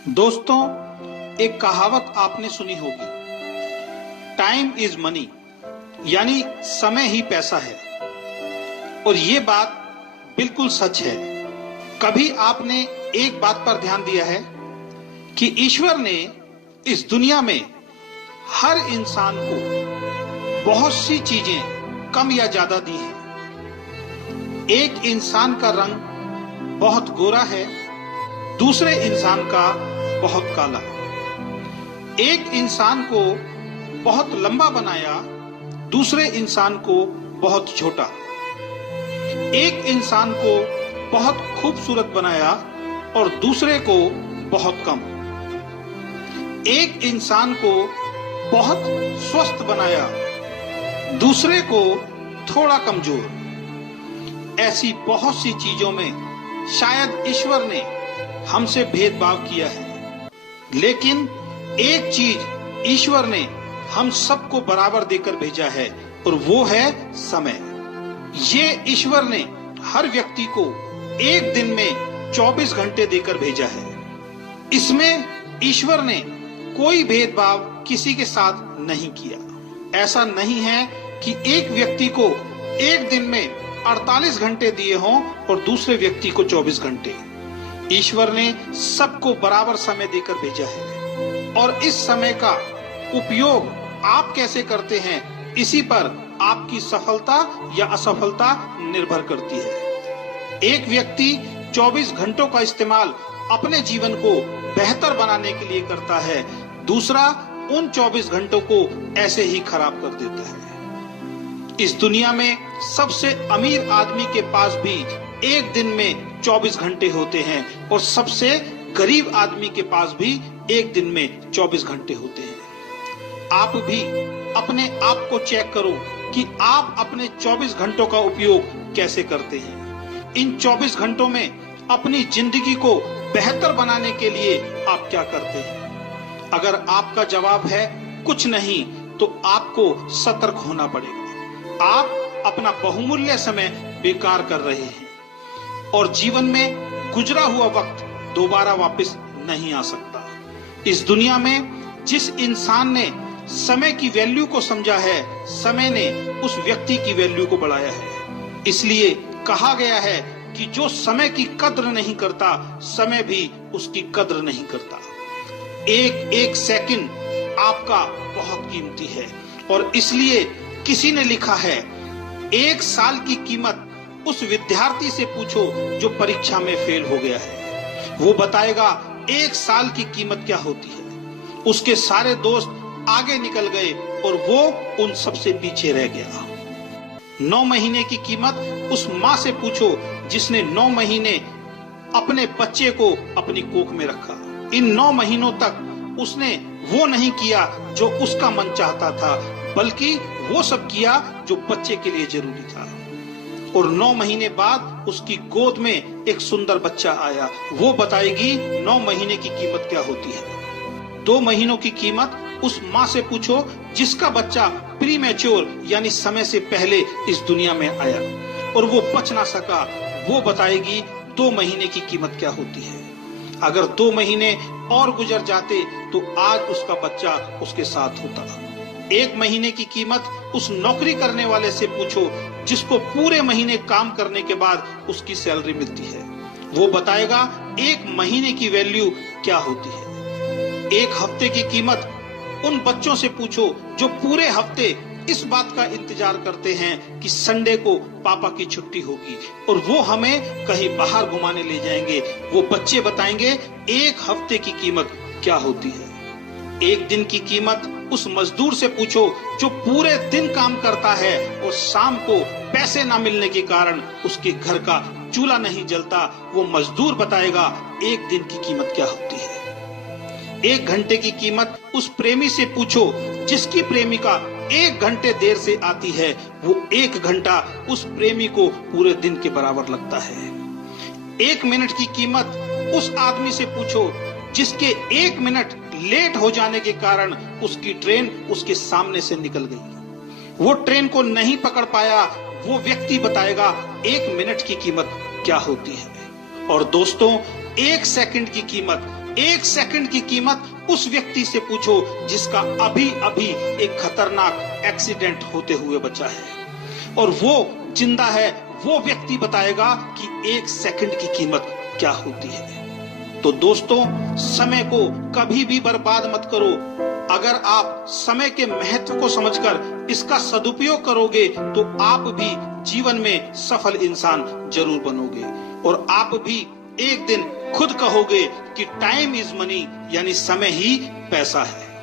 दोस्तों, एक कहावत आपने सुनी होगी, टाइम इज मनी, यानी समय ही पैसा है। और ये बात बिल्कुल सच है। कभी आपने एक बात पर ध्यान दिया है कि ईश्वर ने इस दुनिया में हर इंसान को बहुत सी चीजें कम या ज्यादा दी हैं। एक इंसान का रंग बहुत गोरा है, दूसरे इंसान का बहुत काला। एक इंसान को बहुत लंबा बनाया, दूसरे इंसान को बहुत छोटा। एक इंसान को बहुत खूबसूरत बनाया और दूसरे को बहुत कम। एक इंसान को बहुत स्वस्थ बनाया, दूसरे को थोड़ा कमजोर। ऐसी बहुत सी चीजों में शायद ईश्वर ने हमसे भेदभाव किया है, लेकिन एक चीज ईश्वर ने हम सबको बराबर देकर भेजा है और वो है समय। ये ईश्वर ने हर व्यक्ति को एक दिन में 24 घंटे देकर भेजा है। इसमें ईश्वर ने कोई भेदभाव किसी के साथ नहीं किया। ऐसा नहीं है कि एक व्यक्ति को एक दिन में 48 घंटे दिए हों और दूसरे व्यक्ति को 24 घंटे। ईश्वर ने सबको बराबर समय देकर भेजा है और इस समय का उपयोग आप कैसे करते हैं, इसी पर आपकी सफलता या असफलता निर्भर करती है। एक व्यक्ति 24 घंटों का इस्तेमाल अपने जीवन को बेहतर बनाने के लिए करता है, दूसरा उन 24 घंटों को ऐसे ही खराब कर देता है। इस दुनिया में सबसे अमीर आदमी के पास भी एक दिन में 24 घंटे होते हैं और सबसे गरीब आदमी के पास भी एक दिन में 24 घंटे होते हैं। आप भी अपने आप को चेक करो कि आप अपने 24 घंटों का उपयोग कैसे करते हैं। इन 24 घंटों में अपनी जिंदगी को बेहतर बनाने के लिए आप क्या करते हैं? अगर आपका जवाब है कुछ नहीं, तो आपको सतर्क होना पड़ेगा। आप अपना बहुमूल्य समय बेकार कर रहे हैं और जीवन में गुजरा हुआ वक्त दोबारा वापस नहीं आ सकता। इस दुनिया में जिस इंसान ने समय की वैल्यू को समझा है, समय ने उस व्यक्ति की वैल्यू को बढ़ाया है। इसलिए कहा गया है कि जो समय की कद्र नहीं करता, समय भी उसकी कद्र नहीं करता। एक एक सेकंड आपका बहुत कीमती है और इसलिए किसी ने लिखा है, एक साल की कीमत उस विद्यार्थी से पूछो जो परीक्षा में फेल हो गया है। वो बताएगा एक साल की कीमत क्या होती है। उसके सारे दोस्त आगे निकल गए और वो उन सबसे पीछे रह गया। 9 महीने की कीमत उस माँ से पूछो जिसने 9 महीने अपने बच्चे को अपनी कोख में रखा। इन 9 महीनों तक उसने वो नहीं किया जो उसका मन चाहता था, बल्कि वो सब किया जो बच्चे के लिए जरूरी था। और 9 महीने बाद उसकी गोद में एक सुंदर बच्चा आया। वो बताएगी 9 महीने की कीमत क्या होती है। 2 महीनों की कीमत उस माँ से पूछो जिसका बच्चा प्रीमैच्योर यानी समय से पहले इस दुनिया में आया और वो बच ना सका। वो बताएगी 2 महीने की कीमत क्या होती है। अगर 2 महीने और गुजर जाते तो आज उसका बच्चा उसके साथ होता। 1 महीने की कीमत उस नौकरी करने वाले से पूछो जिसको पूरे महीने काम करने के बाद उसकी सैलरी मिलती है। वो बताएगा 1 महीने की वैल्यू क्या होती है। 1 हफ्ते की कीमत उन बच्चों से पूछो जो पूरे हफ्ते इस बात का इंतजार करते हैं कि संडे को पापा की छुट्टी होगी और वो हमें कहीं बाहर घुमाने ले जाएंगे। वो बच्चे बताएंगे 1 हफ्ते की कीमत क्या होती है। 1 दिन की कीमत उस मजदूर से पूछो जो पूरे दिन काम करता है और शाम को पैसे ना मिलने के कारण उसके घर का चूल्हा नहीं जलता। वो मजदूर बताएगा 1 दिन की कीमत क्या होती है। 1 घंटे की कीमत उस प्रेमी से पूछो जिसकी प्रेमिका 1 घंटे देर से आती है। वो 1 घंटा उस प्रेमी को पूरे दिन के बराबर लगता है। 1 मिनट की कीमत उस आदमी से पूछो जिसके 1 मिनट लेट हो जाने के कारण उसकी ट्रेन उसके सामने से निकल गई। वो ट्रेन को नहीं पकड़ पाया। वो व्यक्ति बताएगा 1 मिनट की कीमत क्या होती है। और दोस्तों, 1 सेकंड की कीमत एक सेकंड की कीमत उस व्यक्ति से पूछो जिसका अभी अभी एक खतरनाक एक्सीडेंट होते हुए बचा है, और वो जिंदा है। वो व्यक्ति बताएगा कि एक सेकंड की कीमत क्या होती है। तो दोस्तों, समय को कभी भी बर्बाद मत करो। अगर आप समय के महत्व को समझकर इसका सदुपयोग करोगे तो आप भी जीवन में सफल इंसान जरूर बनोगे, और आप भी एक दिन खुद कहोगे कि टाइम इज मनी, यानी समय ही पैसा है।